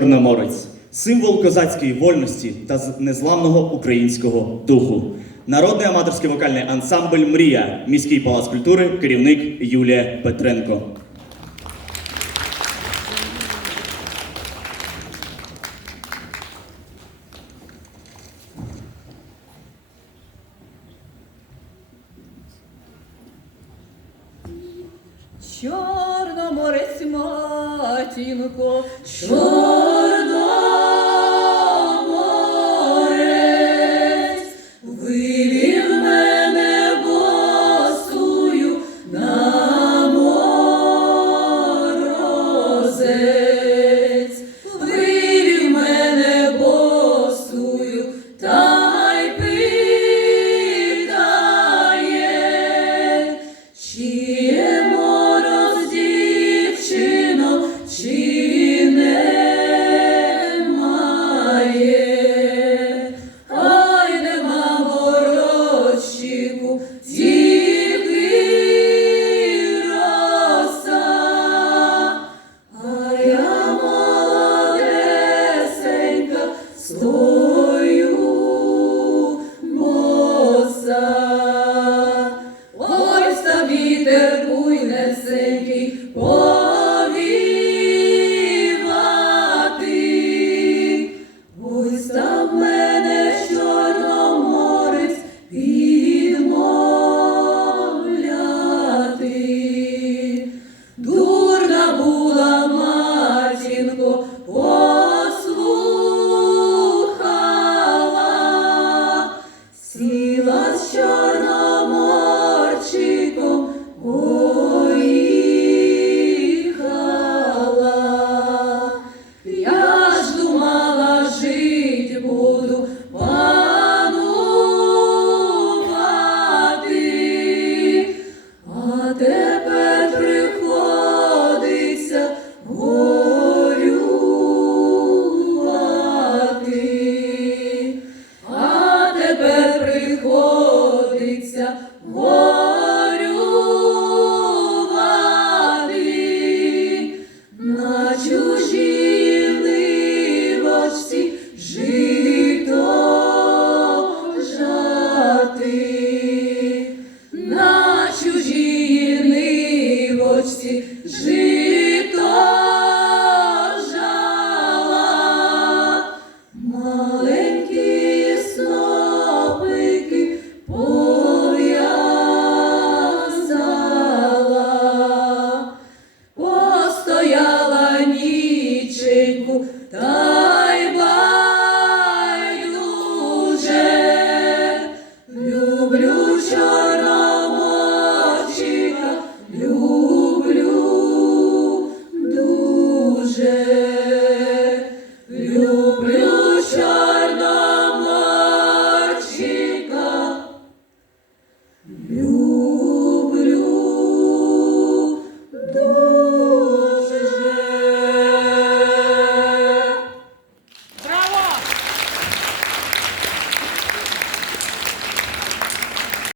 Чорноморець символ козацької вольності та незламного українського духу. Народний аматорський вокальний ансамбль Мрія, міський палац культури, керівник Юлія Петренко. Чорноморець мор хатінко. Що тебе приходиться горювати, а тебе приходиться горювати.